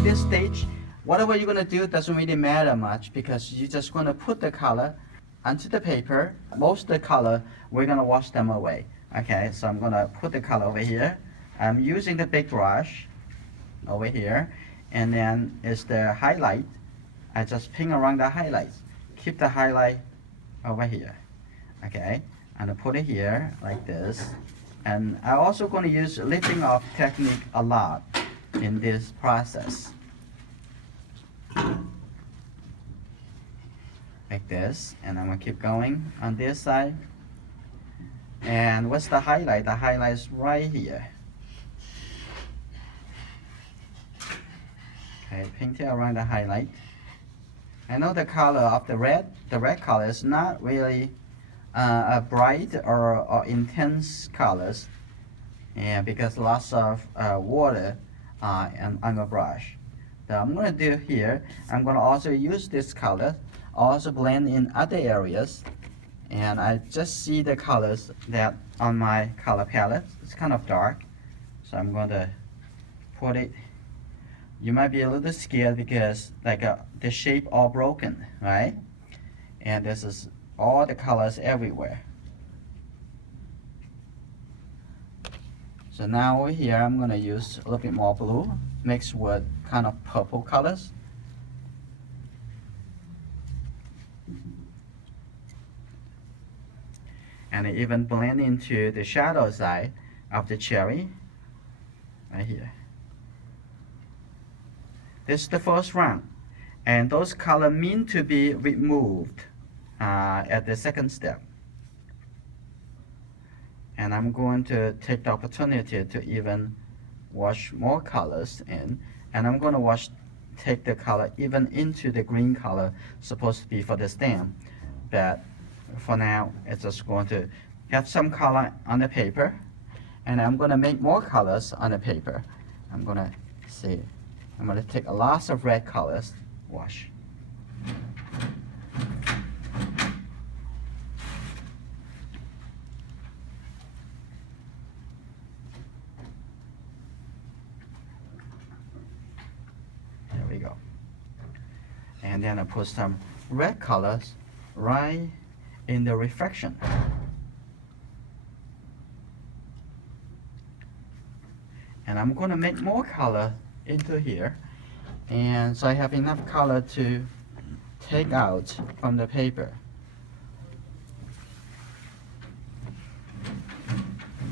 at this stage, whatever you're going to do doesn't really matter much because you're just going to put the color onto the paper. Most of the color, we're going to wash them away. Okay, so I'm going to put the color over here. I'm using the big brush over here, and then is the highlight. I just ping around the highlights. Keep the highlight over here. Okay, and I put it here like this. And I'm also going to use lifting off technique a lot in this process. Like this, and I'm going to keep going on this side. And what's the highlight? The highlight is right here. Okay, paint it around the highlight. I know the color of the red color is not really a bright or intense colors, and because lots of water on the brush. So I'm going to do here, I'm going to also use this color, also blend in other areas, and I just see the colors that on my color palette. It's kind of dark, so I'm going to put it. You might be a little scared because like the shape all broken, right? And this is all the colors everywhere. So now over here I'm going to use a little bit more blue mixed with kind of purple colors. And even blend into the shadow side of the cherry right here. This is the first round, and those colors mean to be removed at the second step. And I'm going to take the opportunity to even wash more colors in, and I'm going to take the color even into the green color supposed to be for the stem, but for now it's just going to have some color on the paper, and I'm going to make more colors on the paper. I'm going to see. I'm going to take a lot of red colors, wash. There we go. And then I put some red colors right in the reflection. And I'm going to make more color into here, and so I have enough color to take out from the paper.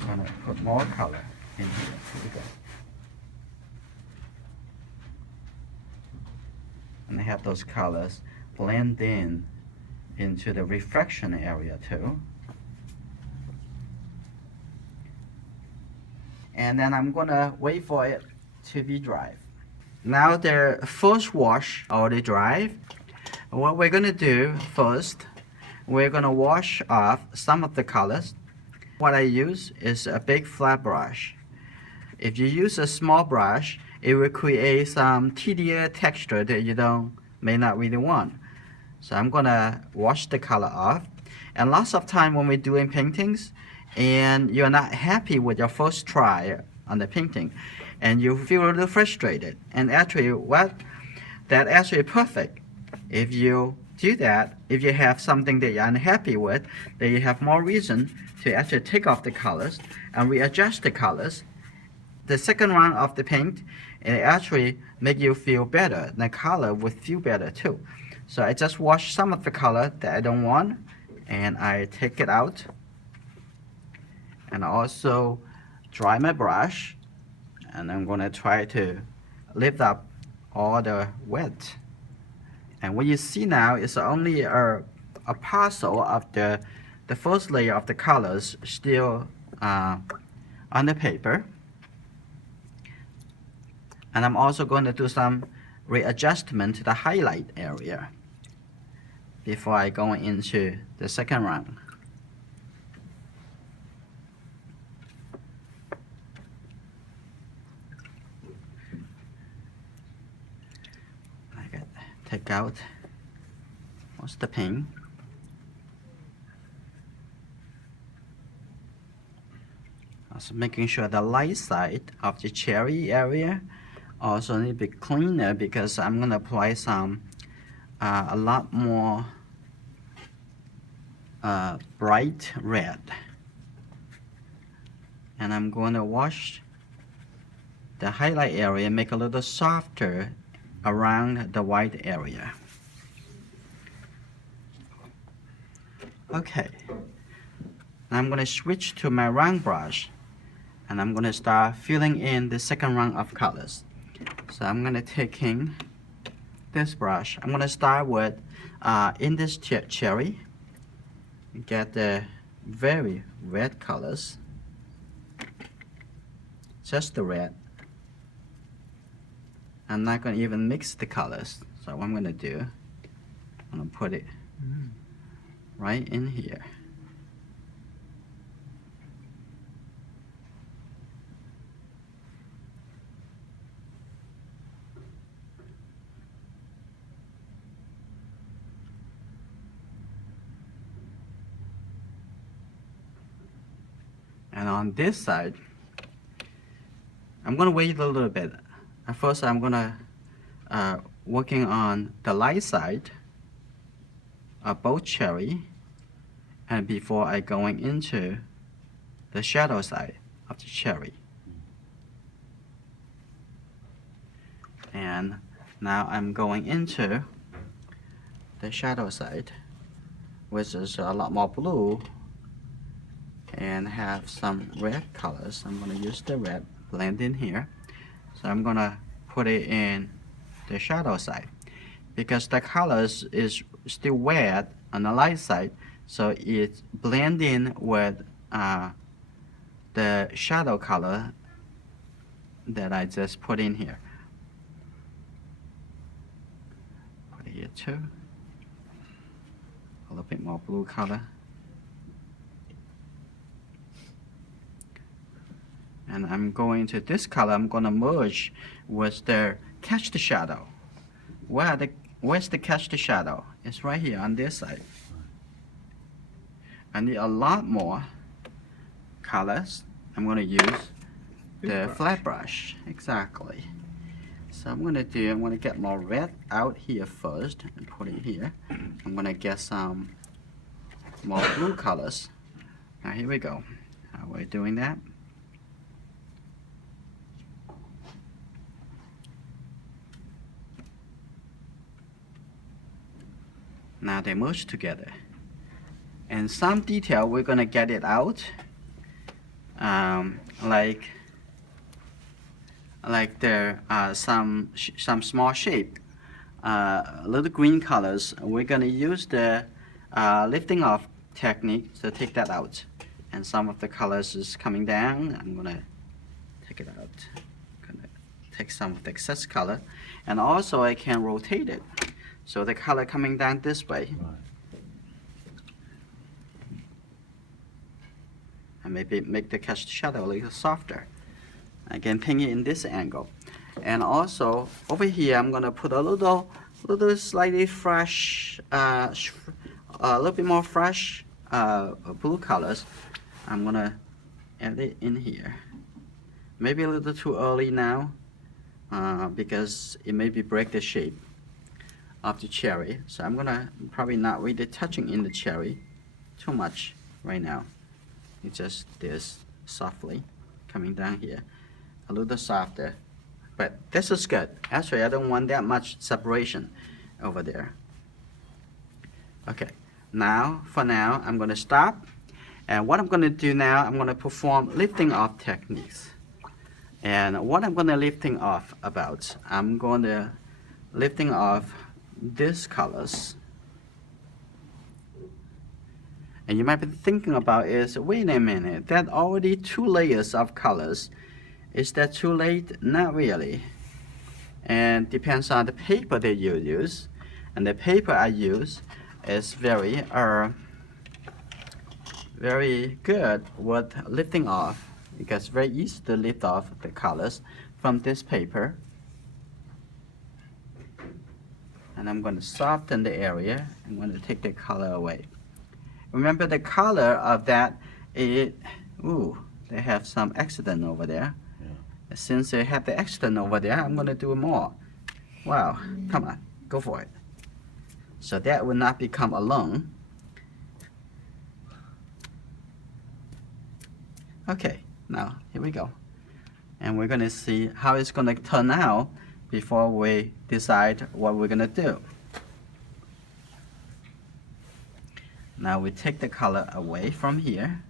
I'm going to put more color in here. Here we go. And I have those colors blend in into the reflection area too. And then I'm going to wait for it to be dry. Now the first wash already dry. What we're going to do first, we're going to wash off some of the colors. What I use is a big flat brush. If you use a small brush, it will create some tedious texture that you may not really want. So I'm going to wash the color off. And lots of time when we're doing paintings and you're not happy with your first try on the painting, and you feel a little frustrated, and actually that's actually perfect. If you do that, if you have something that you're unhappy with, then you have more reason to actually take off the colors and readjust the colors. The second round of the paint, it actually make you feel better. The color will feel better too. So I just wash some of the color that I don't want, and I take it out, and also dry my brush. And I'm going to try to lift up all the wet. And what you see now is only a parcel of the first layer of the colors still on the paper. And I'm also going to do some readjustment to the highlight area before I go into the second round. Take out most of the paint. Also making sure the light side of the cherry area also a little bit cleaner because I'm gonna apply some a lot more bright red, and I'm going to wash the highlight area, make a little softer around the white area. Okay, I'm going to switch to my round brush, and I'm going to start filling in the second round of colors. So I'm going to take in this brush. I'm going to start with in this cherry, get the very red colors, just the red. I'm not going to even mix the colors. So what I'm going to do, I'm going to put it right in here. And on this side, I'm going to wait a little bit. At first, I'm going to working on the light side of both cherry, and before I going into the shadow side of the cherry. And now I'm going into the shadow side, which is a lot more blue and have some red colors. I'm going to use the red, blend in here. So I'm going to put it in the shadow side because the colors is still wet on the light side, so it blend in with the shadow color that I just put in here. Put it here too. A little bit more blue color. And I'm going to this color, I'm going to merge with the catch the shadow. Where's the catch the shadow? It's right here on this side. I need a lot more colors. I'm going to use the flat brush. Exactly. So I'm going to get more red out here first and put it here. I'm going to get some more blue colors. Now here we go. How are we doing that? Now they merge together. And some detail we're gonna get it out, like there are some small shape, little green colors. We're gonna use the lifting off technique to take that out. And some of the colors is coming down. I'm gonna take it out. Gonna take some of the excess color, and also I can rotate it. So the color coming down this way. Right. And maybe make the catch shadow a little softer. I can ping it in this angle. And also over here I'm gonna put a little slightly fresh, a little bit more fresh blue colors. I'm gonna add it in here. Maybe a little too early now because it maybe break the shape of the cherry. So I'm gonna probably not really touching in the cherry too much right now. It's just this softly coming down here, a little softer, but this is good. Actually, I don't want that much separation over there. Okay, now for now I'm gonna stop, and what I'm gonna do now, I'm gonna perform lifting off techniques. And what I'm gonna lifting off about, I'm gonna lifting off these colors. And you might be thinking about is, wait a minute, that already 2 layers of colors. Is that too late? Not really. And depends on the paper that you use. And the paper I use is very good with lifting off, because it's very easy to lift off the colors from this paper. And I'm going to soften the area. I'm going to take the color away. Remember the color of that, they have some accident over there. Yeah. Since I have the accent over there, I'm gonna do more. Wow, come on, go for it. So that will not become a lung. Okay, now here we go. And we're gonna see how it's gonna turn out before we decide what we're gonna do. Now we take the color away from here.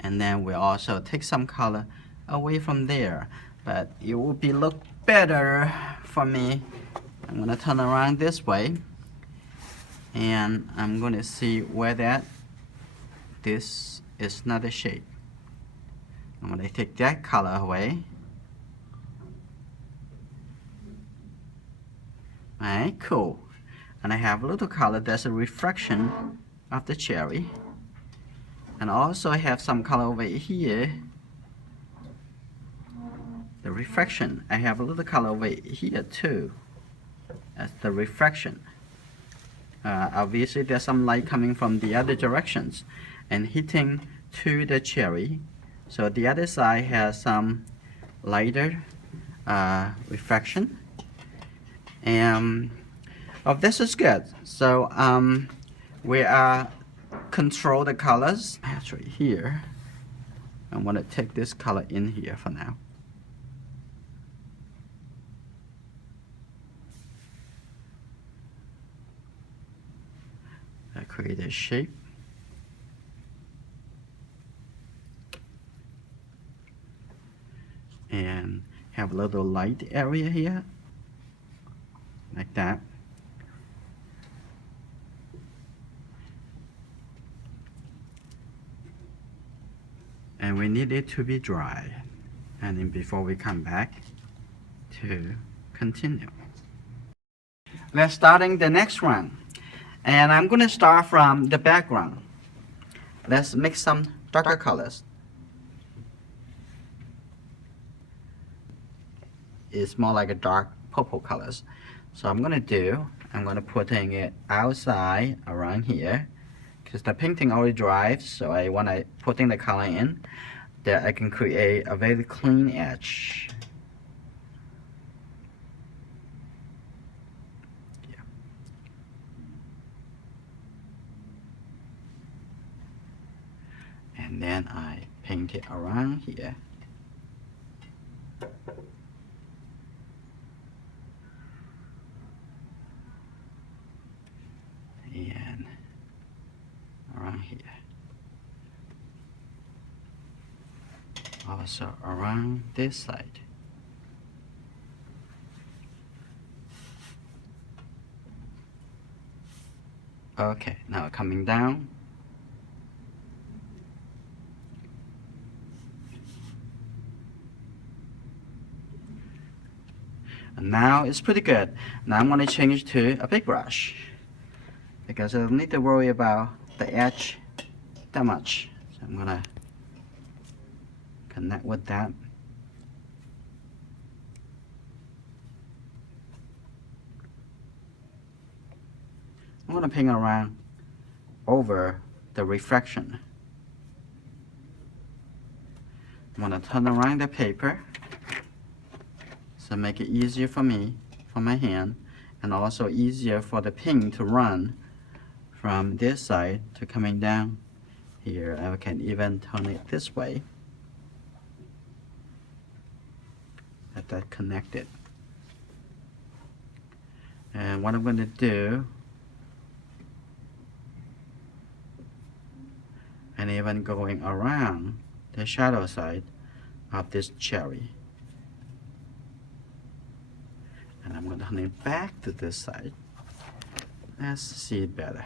And then we also take some color away from there. But it will be look better for me. I'm gonna turn around this way. And I'm gonna see where this is not a shape. I'm gonna take that color away. Alright, cool. And I have a little color that's a reflection of the cherry. And also I have some color over here. The reflection. I have a little color over here too. That's the reflection. Obviously there's some light coming from the other directions and hitting to the cherry. So the other side has some lighter reflection. And this is good. So we control the colors. Actually here, I want to take this color in here for now. I create a shape. And have a little light area here, like that. And we need it to be dry. And then before we come back to continue. Let's starting the next one. And I'm going to start from the background. Let's mix some darker colors. It's more like a dark purple colors. So I'm going to putting it outside around here. Because the painting already dries, so I want to putting the color in that I can create a very clean edge. Yeah. And then I paint it around here. And around here. Also around this side. Okay, now coming down. And now it's pretty good. Now I'm going to change to a big brush because I don't need to worry about the edge that much. So I'm going to connect with that. I'm going to paint around over the reflection. I'm going to turn around the paper so make it easier for me, for my hand, and also easier for the paint to run from this side to coming down here. I can even turn it this way. Let that connected. And what I'm going to do, and even going around the shadow side of this cherry. And I'm going to turn it back to this side. Let's see it better.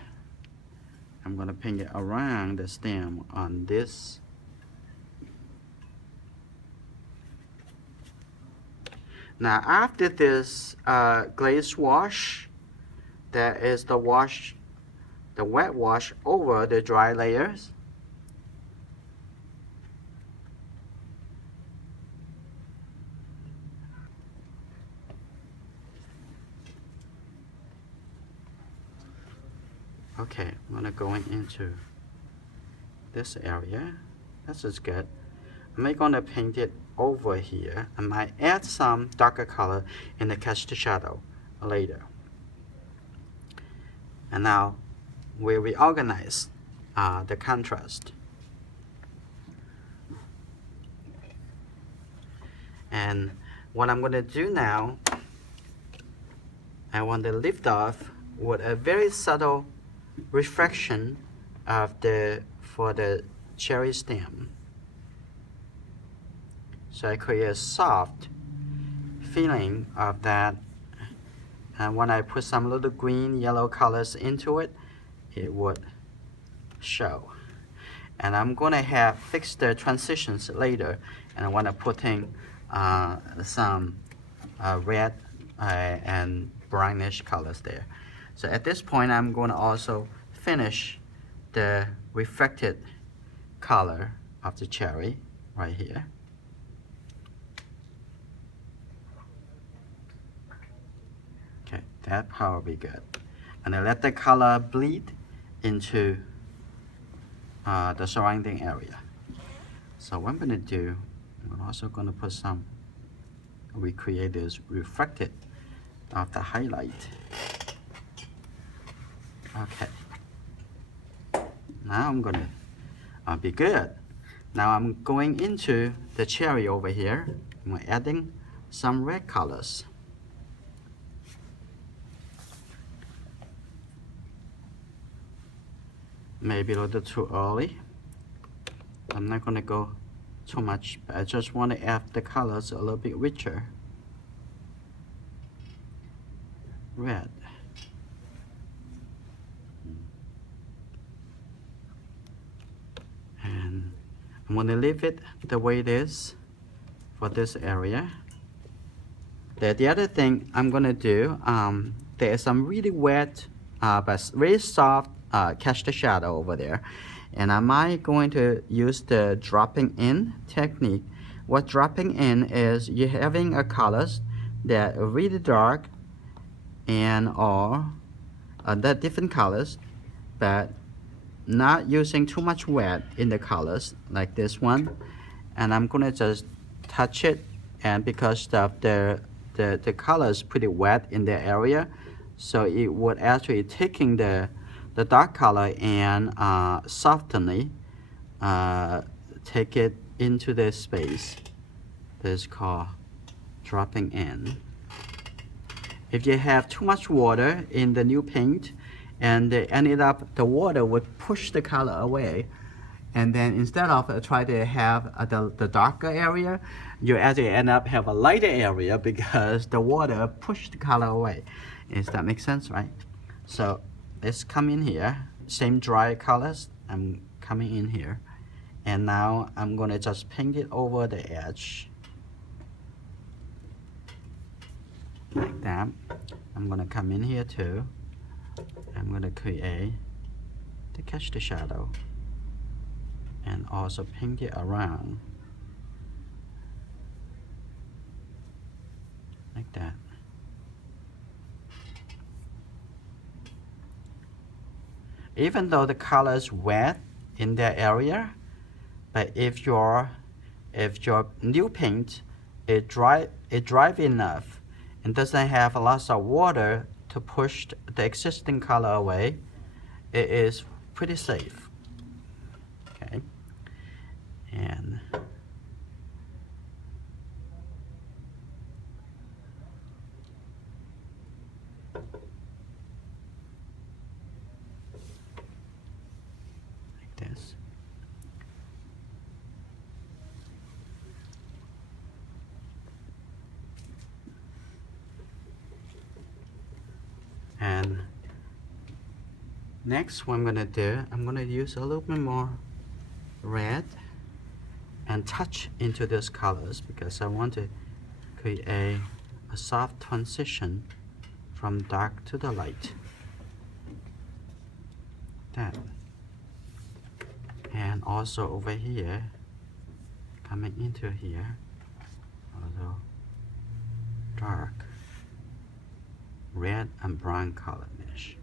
I'm going to paint it around the stem on this. Now after this glaze wash, there is the wet wash over the dry layers. Okay, I'm gonna go into this area. This is good. I'm gonna paint it over here. I might add some darker color in the cast shadow later. And now we reorganize the contrast. And what I'm gonna do now, I want to lift off with a very subtle reflection of for the cherry stem. So I create a soft feeling of that, and when I put some little green, yellow colors into it, it would show. And I'm gonna have fix the transitions later, and I wanna put in some red and brownish colors there. So at this point, I'm going to also finish the reflected color of the cherry right here. Okay, that part will be good. And I let the color bleed into the surrounding area. So what I'm going to do, I'm also going to put some, recreate this reflected of the highlight. Okay. Now I'm gonna be good. Now I'm going into the cherry over here. I'm adding some red colors. Maybe a little too early. I'm not gonna go too much, but I just want to add the colors a little bit richer. Red. And I'm going to leave it the way it is for this area. The other thing I'm going to do, there's some really wet but very soft cast shadow over there. And am I going to use the dropping in technique? What dropping in is you're having a colors that are really dark and or the different colors, but not using too much wet in the colors like this one. And I'm gonna just touch it, and because of the color is pretty wet in the area, so it would actually taking the dark color and softly take it into the space. This is called dropping in. If you have too much water in the new paint and they ended up, the water would push the color away, and then instead of try to have the darker area, you actually end up have a lighter area because the water pushed the color away. Does that make sense, right? So let's come in here, same dry colors, I'm coming in here, and now I'm gonna just paint it over the edge like that. I'm gonna come in here too. I'm gonna create the catch the shadow and also paint it around like that. Even though the color is wet in that area, but if your new paint is dry enough and doesn't have a lot of water to push the existing color away, it is pretty safe. Okay, and like this. And next, what I'm gonna do, I'm gonna use a little bit more red and touch into those colors because I want to create a soft transition from dark to the light. That. And also over here, coming into here, a little dark red and brown color mesh.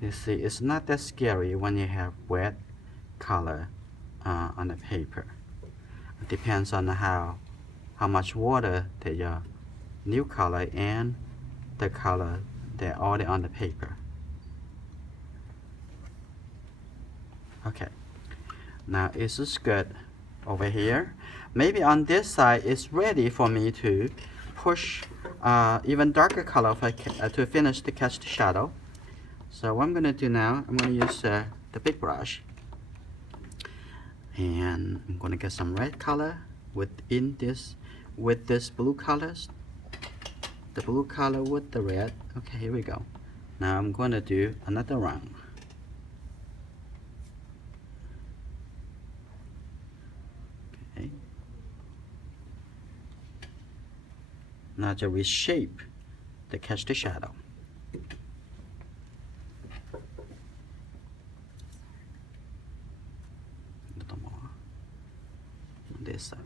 You see, it's not that scary when you have wet color on the paper. It depends on how much water that your new color and the color that already on the paper. Okay, now is this good over here? Maybe on this side it's ready for me to push even darker color to finish to catch the shadow. So what I'm going to do now, I'm going to use the big brush, and I'm going to get some red color within this with this blue colors, the blue color with the red. Okay, here we go. Now I'm going to do another round. Okay. Now to reshape to catch the shadow. A little more on this side.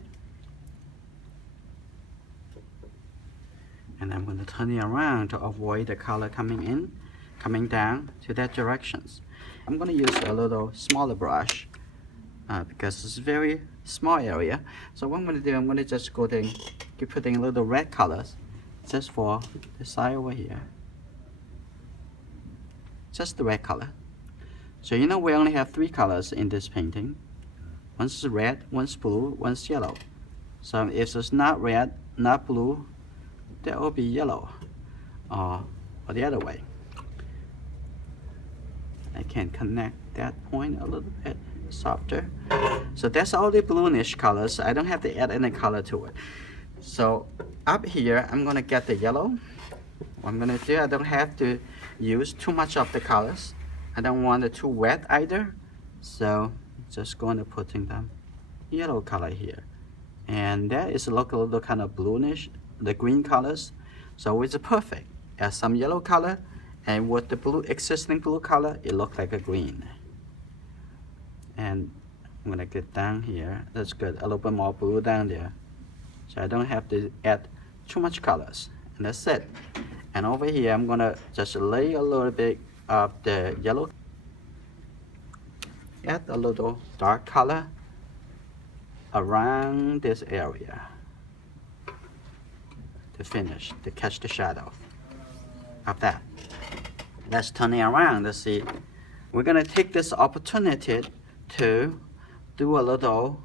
And I'm going to turn it around to avoid the color coming down to that directions. I'm going to use a little smaller brush because it's a very small area. So what I'm going to do, I'm going to just go there and keep putting little red colors just for the side over here. Just the red color. So you know we only have 3 colors in this painting. One's red, one's blue, one's yellow. So if it's not red, not blue, that will be yellow, or the other way. I can connect that point a little bit softer. So that's all the bluish colors. I don't have to add any color to it. So up here, I'm gonna get the yellow. What I'm gonna do, I don't have to use too much of the colors. I don't want it too wet either. So just going to put in the yellow color here. And that is look a little kind of bluish, the green colors. So it's perfect. Add some yellow color, and with the existing blue color, it looks like a green. And I'm gonna get down here. That's good. A little bit more blue down there. So I don't have to add too much colors. And that's it. And over here, I'm gonna just lay a little bit of the yellow. Add a little dark color around this area to finish, to catch the shadow of that. Let's turn it around. Let's see. We're gonna take this opportunity to do a little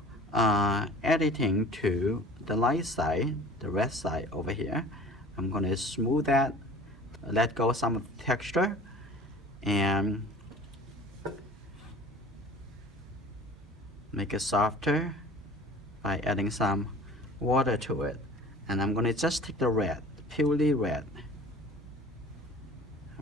editing to the light side, the red side over here. I'm gonna smooth that, let go some of the texture, and make it softer by adding some water to it. And I'm gonna just take the red, purely red.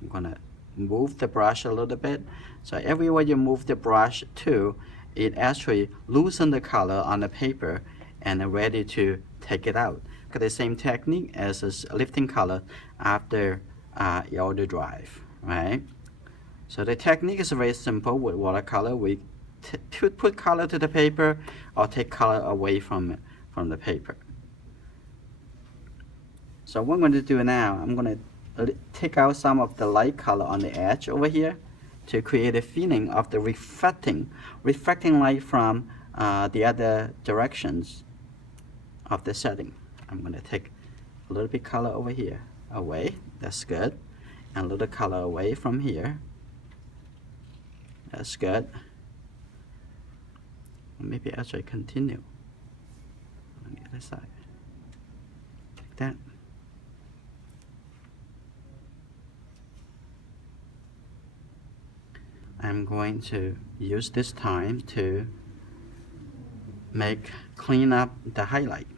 I'm gonna move the brush a little bit. So everywhere you move the brush to, it actually loosens the color on the paper and ready to take it out. Got the same technique as this lifting color after you already drive, right? So the technique is very simple with watercolor. We put color to the paper or take color away from the paper. So what I'm going to do now, I'm going to take out some of the light color on the edge over here to create a feeling of the reflecting light from the other directions of the setting. I'm going to take a little bit color over here away. That's good. And a little color away from here. That's good. Maybe actually continue on the other side. Like that. I'm going to use this time to clean up the highlight.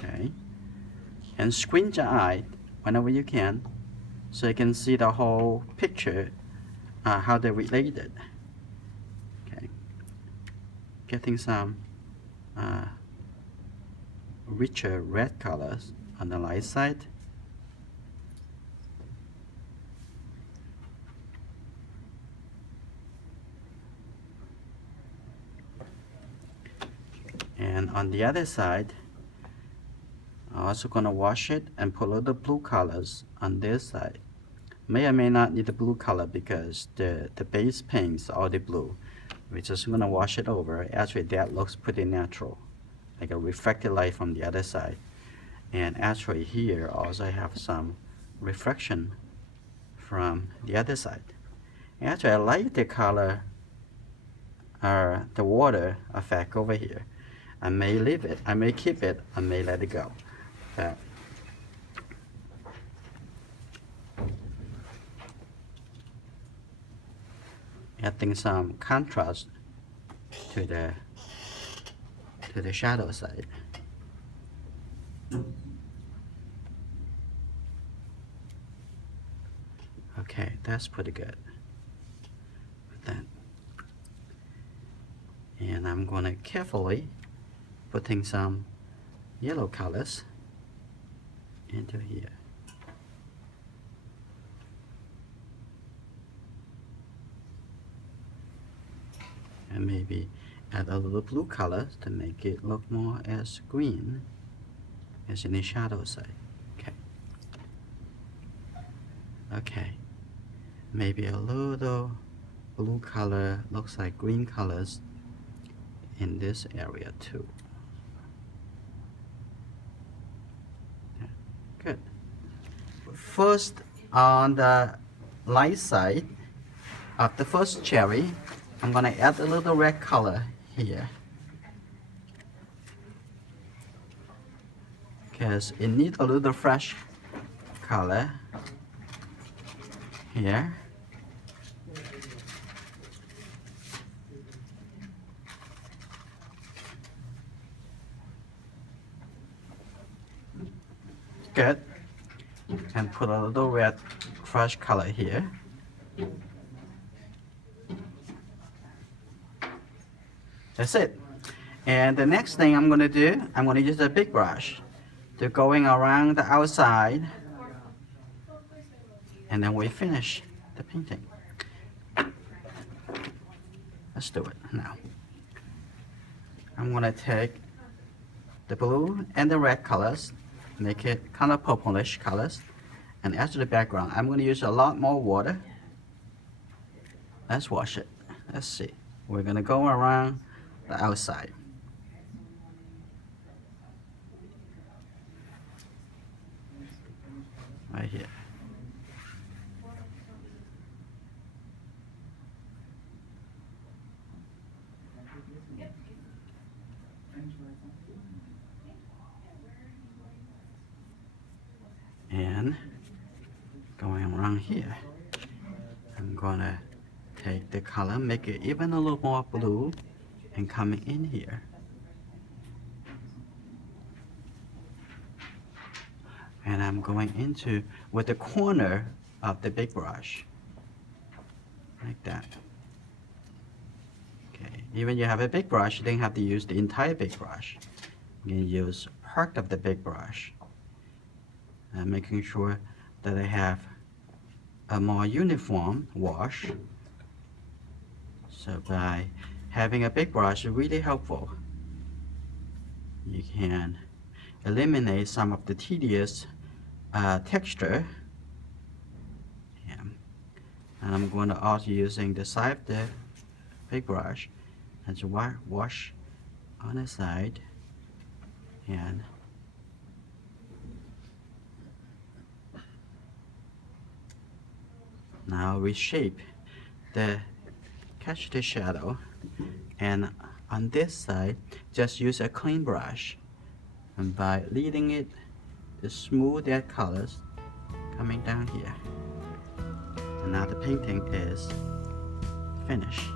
Okay. And squint your eye whenever you can, so you can see the whole picture, how they're related. Okay. Getting some richer red colors on the light side. And on the other side, also gonna wash it and put a little blue colors on this side. May or may not need the blue color because the base paint's already blue. We're just gonna wash it over. Actually, that looks pretty natural, like a reflected light from the other side. And actually here also I have some reflection from the other side. Actually, I like the color, the water effect over here. I may leave it, I may keep it, I may let it go. But adding some contrast to the shadow side. Okay, that's pretty good. Then, and I'm gonna carefully putting some yellow colors into here. And maybe add a little blue color to make it look more as green as in the shadow side. Okay. Okay. Maybe a little blue color, looks like green colors in this area too. Yeah. Good. First, on the light side of the first cherry, I'm gonna add a little red color here because it needs a little fresh color here. Good. And put a little red fresh color here. That's it. And the next thing I'm going to do, I'm going to use a big brush to going around the outside, and then we finish the painting. Let's do it now. I'm going to take the blue and the red colors, make it kind of purplish colors, and add to the background. I'm going to use a lot more water. Let's wash it. Let's see. We're going to go around the outside. Right here. And going around here, I'm gonna take the color, make it even a little more blue, and coming in here. And I'm going into with the corner of the big brush, like that. Okay, even you have a big brush, you don't have to use the entire big brush. You can use part of the big brush. And making sure that I have a more uniform wash. So by having a big brush is really helpful. You can eliminate some of the tedious texture. Yeah. And I'm going to also using the side of the big brush and to wash on the side and now reshape catch the shadow, and on this side just use a clean brush, and by leading it to smooth that colors coming down here. And now the painting is finished.